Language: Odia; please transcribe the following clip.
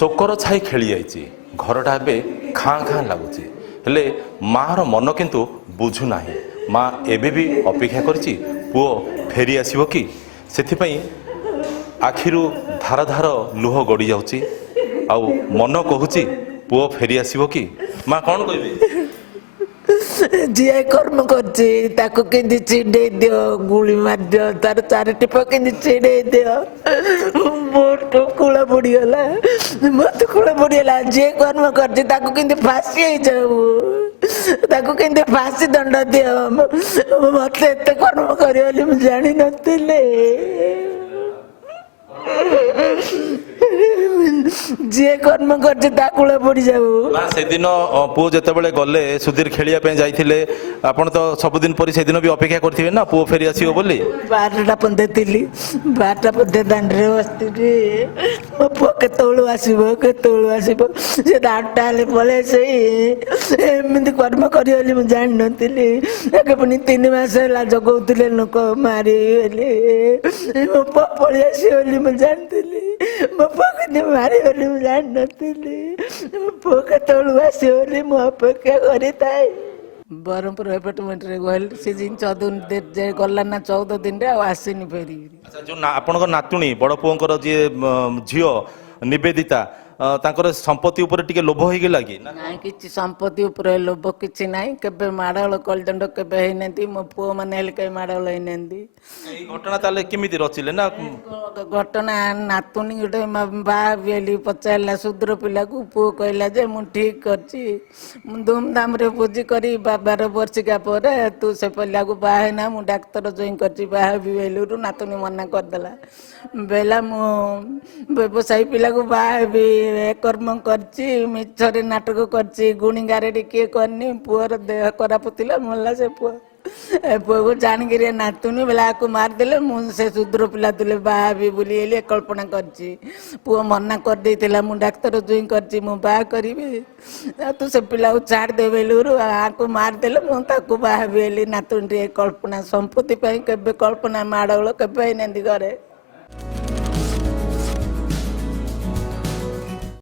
ଶୋକର ଛାଇ ଖେଳି ଯାଇଛି ଘରଟା ଏବେ ଖାଁ ଖାଁ ଲାଗୁଛି ହେଲେ ମାଆର ମନ କିନ୍ତୁ ବୁଝୁନାହିଁ। ମା ଏବେ ବି ଅପେକ୍ଷା କରିଛି ପୁଅ ଫେରି ଆସିବ କି ସେଥିପାଇଁ ଆଖିରୁ ଧାର ଧାର ଲୁହ ଗଡ଼ି ଯାଉଛି ଆଉ ମନ କହୁଛି ପୁଅ ଫେରି ଆସିବ କି। ମା କ'ଣ କହିବେ? ଯିଏ କର୍ମ କରିଛି ତାକୁ କେମିତି ଚିଡ଼େଇ ଦିଅ, ଗୁଳି ମାରିଦିଅ, ତାର ଚାରି ଟିପ କେମିତି ଚିଡ଼େଇ ଦିଅ। ମୋର କୂଳ ବୁଡ଼ିଗଲା, ମତେ କୂଳ ବୁଡ଼ିଗଲା। ଯିଏ କର୍ମ କରିଛି ତାକୁ କେମିତି ଫାଶୀ ହେଇଯାଉ, ତାକୁ କେମିତି ଫାଶୀ ଦଣ୍ଡ ଦିଅ। ମତେ ଏତେ କର୍ମ କରିବ ବୋଲି ମୁଁ ଜାଣିନଥିଲି। ଯିଏ କର୍ମ କରିছে ତା କୂଳ ପଡ଼ି ଯାଉ। ସେଦିନ ପୁଅ ଯେତେବେଳେ ଗଲେ ସୁଧୀର ଖେଳିବା ପାଇଁ ଯାଇଥିଲେ ଆପଣ ତ ସବୁଦିନ ପରି ସେଦିନ ବି ଅପେକ୍ଷା କରିଥିବେ ନା ପୁଅ ଫେରି ଆସିବ ବୋଲି। 12ଟା ପନ୍ଦେ ଥିଲି, 12ଟା ପନ୍ଦେ ଦାଣ୍ଡରେ ବସିଥିଲି। ମୋ ପୁଅ କେତେବେଳୁ ଆସିବ କେତେବେଳୁ ଆସିବ, ସେ 8ଟା ହେଲେ ପଳେଇ ସେଇ ଏମିତି କର୍ମ କରିବ ବୋଲି ମୁଁ ଜାଣିନଥିଲି। ଏବେ ପୁଣି 3 ମାସ ହେଲା ଜଗଉଥିଲେ ଲୋକ ମାରି ବୋଲି। ମୋ ପୁଅ ପଳେଇ ଆସିବ ବୋଲି ମୁଁ ଜାଣିଥିଲି। ମୋ ପୁଅ କେତେ ମାରିବ ବୋଲି ମୁଁ ଜାଣିନଥିଲି। ମୋ ପୁଅ କେତେବେଳୁ ଆସିବ ବୋଲି ମୁଁ ଅପେକ୍ଷା କରିଥାଏ। ବ୍ରହ୍ମପୁର ଏପାର୍ଟମେଣ୍ଟରେ ଗଲି, ସେ 14 ଗଲା ନା 14 ଦିନରେ ଆଉ ଆସିନି ଫେରିକିରି। ଆଚ୍ଛା, ଯୋଉ ଆପଣଙ୍କ ନାତୁଣୀ ବଡ଼ ପୁଅଙ୍କର ଯିଏ ଝିଅ ନିବେଦିତା ତାଙ୍କର ସମ୍ପତ୍ତି ଉପରେ ଟିକେ ଲୋଭ ହେଇଗଲା କି? ନାଇଁ, କିଛି ସମ୍ପତ୍ତି ଉପରେ ଲୋଭ କିଛି ନାହିଁ। କେବେ ମାଡ଼ଗୋଳ କଳିଦଣ୍ଡ କେବେ ହେଇନାହାନ୍ତି। ମୋ ପୁଅ ମାନେ ହେଲେ କେବେ ମାଡ଼ଗୋଳ ହେଇନାହାନ୍ତି। ଏଇ ଘଟଣା ତାହେଲେ କେମିତି ରଚିଲେ ନା? ଘଟଣା ନାତୁଣୀ ଗୋଟେ ବାହା ବୋଲି ପଚାରିଲା ଶୁଦ୍ର ପିଲାକୁ, ପୁଅ କହିଲା ଯେ ମୁଁ ଠିକ୍ କରିଛି, ମୁଁ ଧୁମଧାମରେ ଭୋଜି କରି 12 ବର୍ଷିକା ପରେ ତୁ ସେ ପିଲାକୁ ବାହା ହେଇନା, ମୁଁ ଡାକ୍ତର ଜଇଁ କରିଛି ବାହା ହେବି ବେଲୁରୁ ନାତୁଣୀ ମନା କରିଦେଲା। ବେଲା ମୁଁ ବ୍ୟବସାୟୀ ପିଲାକୁ ବାହା ହେବି କର୍ମ କରିଛି, ମିଛରେ ନାଟକ କରିଛି, ଗୁଣି ଗାରେଡ଼ି କିଏ କରିନି। ପୁଅର ଦେହ ଖରାପ ଥିଲା, ମଲା ସେ ପୁଅ। ପୁଅକୁ ଜାଣିକିରି ନାତୁଣୀ ବେଲା ଆକୁ ମାରିଦେଲେ। ମୁଁ ସେ ଶୁଦ୍ର ପିଲା ଥିଲେ ବାହା ହେବି ବୋଲି ହେଲି କଳ୍ପନା କରିଛି। ପୁଅ ମନା କରିଦେଇଥିଲା, ମୁଁ ଡାକ୍ତର ଜଇଁ କରିଛି, ମୁଁ ବାହା କରିବି, ତୁ ସେ ପିଲାକୁ ଛାଡ଼ିଦେ ବେଲୁରୁ ଆକୁ ମାରିଦେଲେ ମୁଁ ତାକୁ ବାହା ହେବି ହେଲି ନାତୁଣୀ ଟିକେ କଳ୍ପନା। ସମ୍ପତ୍ତି ପାଇଁ କେବେ କଳ୍ପନା ମାଡ଼ଗୋଳ କେବେ ହେଇନାହାନ୍ତି ଘରେ।